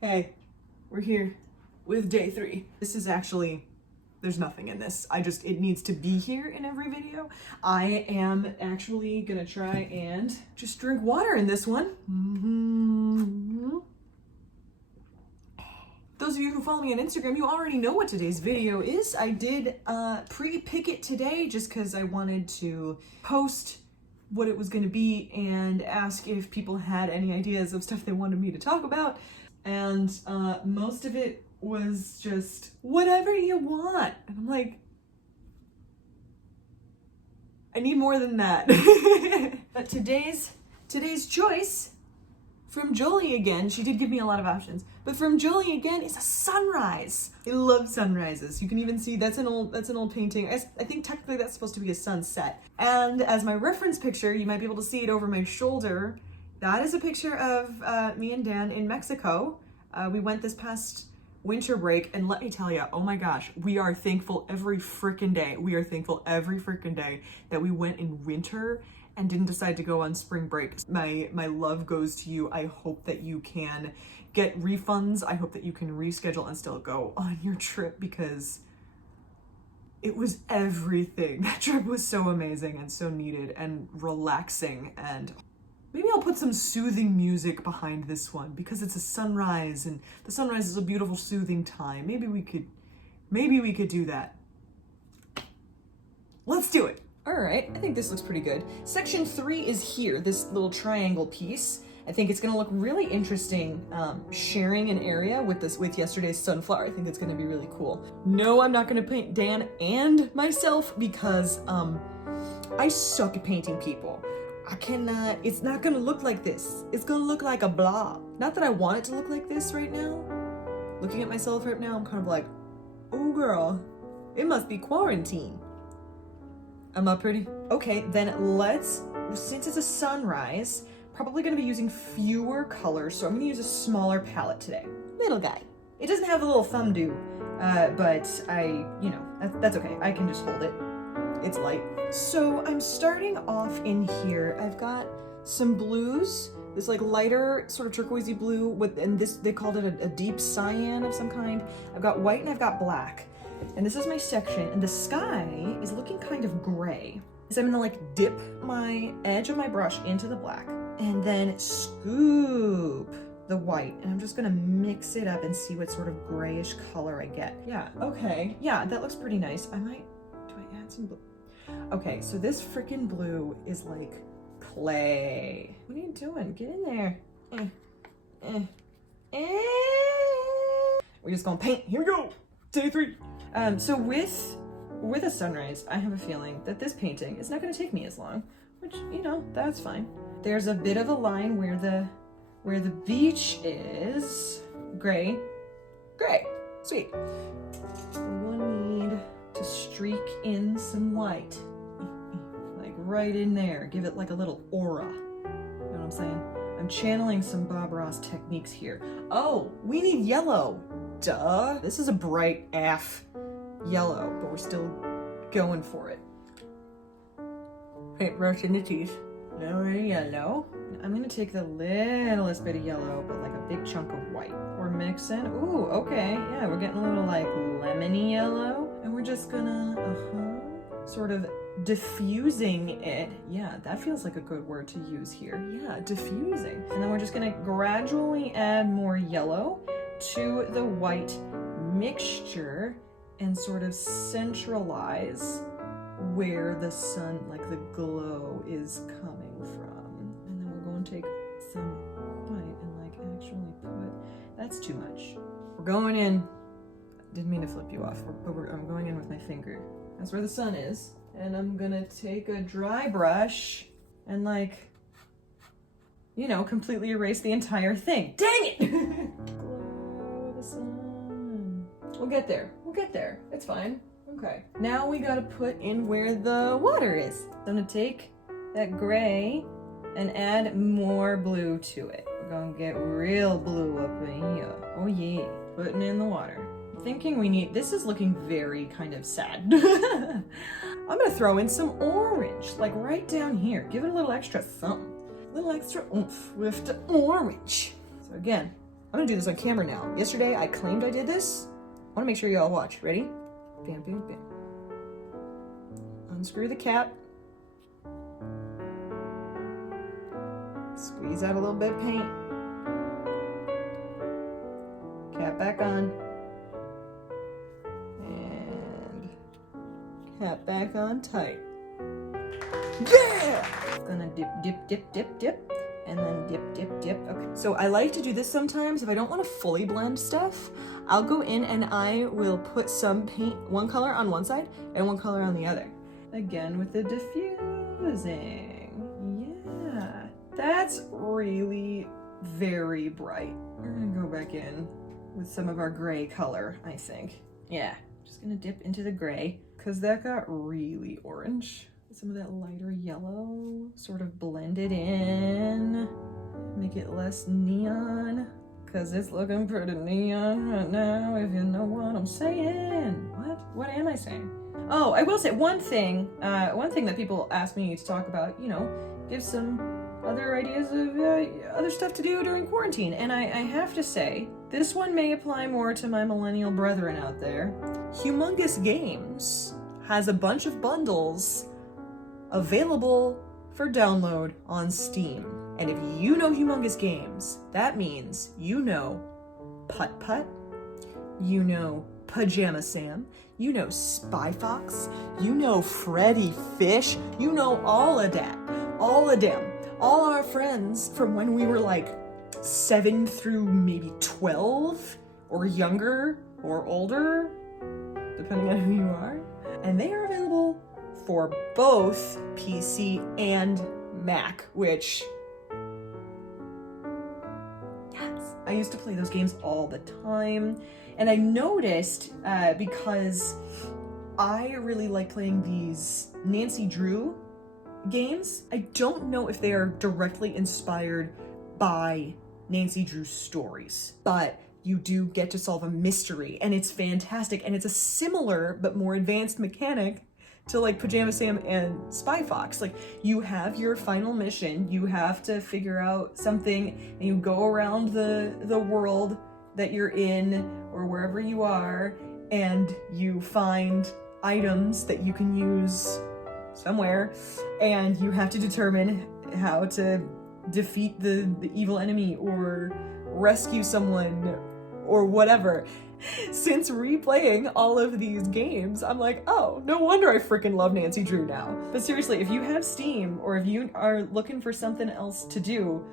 Hey, we're here with day 3. This is actually, there's nothing in this. It needs to be here in every video. I am actually gonna try and just drink water in this one. Those of you who follow me on Instagram, you already know what today's video is. I did pre-pick it today just because I wanted to post what it was gonna be and ask if people had any ideas of stuff they wanted me to talk about. And most of it was just whatever you want. And I'm like, I need more than that. But today's choice from Jolie again, she did give me a lot of options, but from Jolie again is a sunrise. I love sunrises. You can even see that's an old painting. I think technically that's supposed to be a sunset. And as my reference picture, you might be able to see it over my shoulder. That is a picture of me and Dan in Mexico. We went this past winter break, and let me tell you, oh my gosh, we are thankful every freaking day. We are thankful every freaking day that we went in winter and didn't decide to go on spring break. My love goes to you. I hope that you can get refunds. I hope that you can reschedule and still go on your trip because it was everything. That trip was so amazing and so needed and relaxing, and maybe I'll put some soothing music behind this one because it's a sunrise and the sunrise is a beautiful soothing time. Maybe we could do that. Let's do it. All right, I think this looks pretty good. Section 3 is here, this little triangle piece. I think it's gonna look really interesting sharing an area with yesterday's sunflower. I think it's gonna be really cool. No, I'm not gonna paint Dan and myself because I suck at painting people. I cannot, it's not gonna look like this. It's gonna look like a blob. Not that I want it to look like this right now. Looking at myself right now, I'm kind of like, oh girl, it must be quarantine. Am I pretty? Okay, then since it's a sunrise, probably gonna be using fewer colors, so I'm gonna use a smaller palette today. Little guy. It doesn't have a little thumb do, but that's okay. I can just hold it. It's light. So I'm starting off in here. I've got some blues, this like lighter sort of turquoisey blue and this, they called it a deep cyan of some kind. I've got white and I've got black. And this is my section, and the sky is looking kind of gray. So I'm gonna like dip my edge of my brush into the black and then scoop the white, and I'm just gonna mix it up and see what sort of grayish color I get. Yeah, okay. Yeah, that looks pretty nice. Do I add some blue? Okay, so this freaking blue is like clay. What are you doing? Get in there. We're just gonna paint. Here we go. Day 3. So with a sunrise, I have a feeling that this painting is not gonna take me as long, which, that's fine. There's a bit of a line where the beach is gray. Sweet. We're gonna need to streak in some white, like right in there. Give it like a little aura. You know what I'm saying? I'm channeling some Bob Ross techniques here. Oh, we need yellow. Duh. This is a bright AF yellow, but we're still going for it. Paintbrush in the teeth. No yellow. I'm gonna take the littlest bit of yellow, but like a big chunk of white. We're mixing. Ooh, okay. Yeah, we're getting a little like lemony yellow. And we're just gonna, sort of diffusing it. Yeah, that feels like a good word to use here. Yeah, diffusing. And then we're just gonna gradually add more yellow to the white mixture and sort of centralize where the sun, like the glow, is coming from. And then we're going to take some white and like actually that's too much. We're going in. Didn't mean to flip you off, but I'm going in with my finger. That's where the sun is. And I'm gonna take a dry brush and like, completely erase the entire thing. Dang it! Glow the sun. We'll get there. It's fine. Okay. Now we gotta put in where the water is. I'm gonna take that gray and add more blue to it. We're gonna get real blue up in here. Oh yeah. Putting in the water. Thinking this is looking very kind of sad. I'm gonna throw in some orange, like right down here. Give it a little extra something. A little extra oomph with the orange. So again, I'm gonna do this on camera now. Yesterday, I claimed I did this. I wanna make sure you all watch. Ready? Bam, bam, bam. Unscrew the cap. Squeeze out a little bit of paint. Cap back on. And cap back on tight. Yeah! Gonna dip, dip, dip, dip, dip. And then dip, dip, dip. Okay. So I like to do this sometimes if I don't want to fully blend stuff. I'll go in and I will put some paint, one color on one side and one color on the other. Again with the diffusing. Yeah. That's really very bright. We're gonna go back in with some of our gray color, I think. Yeah. Just gonna dip into the gray because that got really orange. Some of that lighter yellow sort of blended in, make it less neon, because it's looking pretty neon right now, if you know what I'm saying. What am I saying? Oh, I will say one thing that people ask me to talk about, you know, give some other ideas of other stuff to do during quarantine. And I have to say, this one may apply more to my millennial brethren out there. Humongous Games has a bunch of bundles available for download on Steam. And if you know Humongous Games, that means you know Putt Putt, you know Pajama Sam, you know Spy Fox, you know Freddy Fish, you know all of that, all of them, all our friends from when we were like 7 through maybe 12 or younger or older, depending on who you are. And they are available for both PC and Mac, which, yes, I used to play those games all the time. And I noticed, because I really like playing these Nancy Drew games, I don't know if they are directly inspired by Nancy Drew's stories, but you do get to solve a mystery, and it's fantastic, and it's a similar but more advanced mechanic to like Pajama Sam and Spy Fox. Like, you have your final mission, you have to figure out something, and you go around the world that you're in or wherever you are, and you find items that you can use somewhere, and you have to determine how to defeat the evil enemy or rescue someone or whatever. Since replaying all of these games, I'm like, oh, no wonder I freaking love Nancy Drew now. But seriously, if you have Steam or if you are looking for something else to do,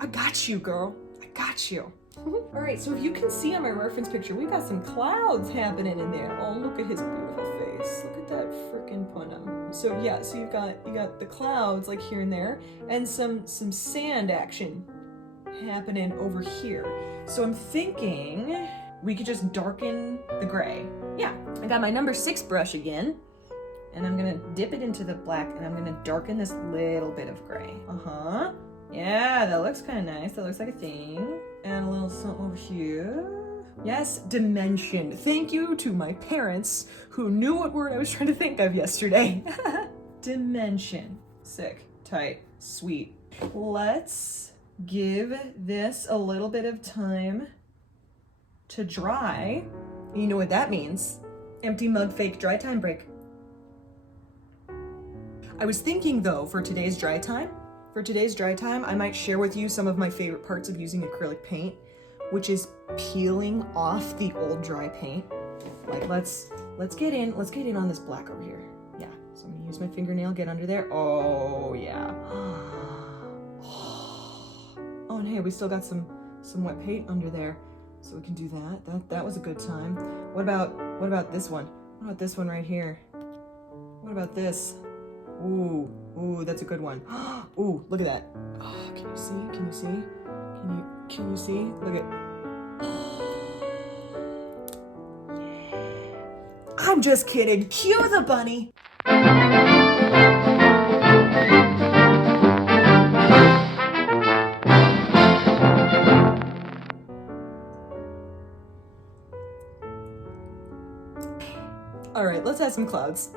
I got you, girl. I got you. All right, so if you can see on my reference picture, we got some clouds happening in there. Oh, look at his beautiful face. Look at that freaking punum. So yeah, so you got the clouds like here and there, and some sand action happening over here. So I'm thinking we could just darken the gray. Yeah, I got my number 6 brush again, and I'm gonna dip it into the black, and I'm gonna darken this little bit of gray. Uh-huh. Yeah, that looks kind of nice. That looks like a thing. And a little something over here. Yes, dimension. Thank you to my parents who knew what word I was trying to think of yesterday. Dimension. Sick, tight, sweet. Let's give this a little bit of time to dry. You know what that means. Empty mug fake dry time break. I was thinking though, for today's dry time, I might share with you some of my favorite parts of using acrylic paint, which is peeling off the old dry paint. Like let's get in on this black over here. Yeah, so I'm gonna use my fingernail, get under there. Oh yeah. Oh, and hey, we still got some wet paint under there, so we can do that. That was a good time. What about this one? What about this one right here? What about this? Ooh, that's a good one. Ooh, look at that. Oh, can you see? Can you see? Can you see? Look at. Yeah. I'm just kidding. Cue the bunny. All right, let's add some clouds.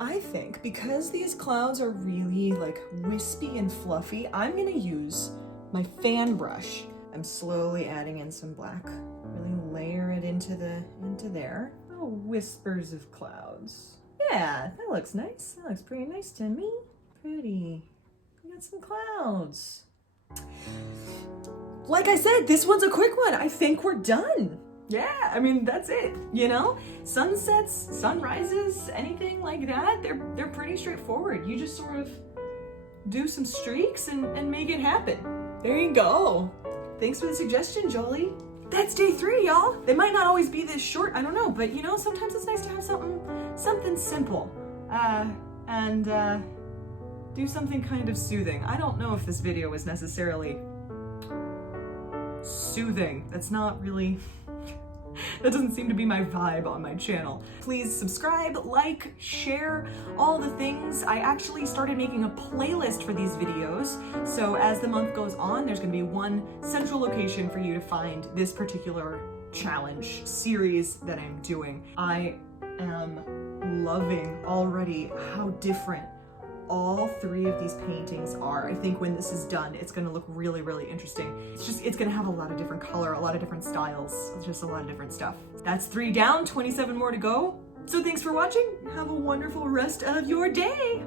I think because these clouds are really like wispy and fluffy, I'm gonna use my fan brush. I'm slowly adding in some black. Really layer it into there. Oh, whispers of clouds. Yeah, that looks nice. That looks pretty nice to me. Pretty. We got some clouds. Like I said, this one's a quick one. I think we're done. Yeah, I mean, that's it, you know? Sunsets, sunrises, anything like that, they're pretty straightforward. You just sort of do some streaks and make it happen. There you go. Thanks for the suggestion, Jolie. That's day 3, y'all. They might not always be this short, I don't know, but you know, sometimes it's nice to have something simple, and do something kind of soothing. I don't know if this video is necessarily soothing. That's not really, that doesn't seem to be my vibe on my channel. Please subscribe, like, share, all the things. I actually started making a playlist for these videos, so as the month goes on, there's gonna be one central location for you to find this particular challenge series that I'm doing. I am loving already how different all 3 of these paintings are. I think when this is done, it's gonna look really, really interesting. It's gonna have a lot of different color, a lot of different styles, just a lot of different stuff. That's 3 down, 27 more to go. So thanks for watching. Have a wonderful rest of your day.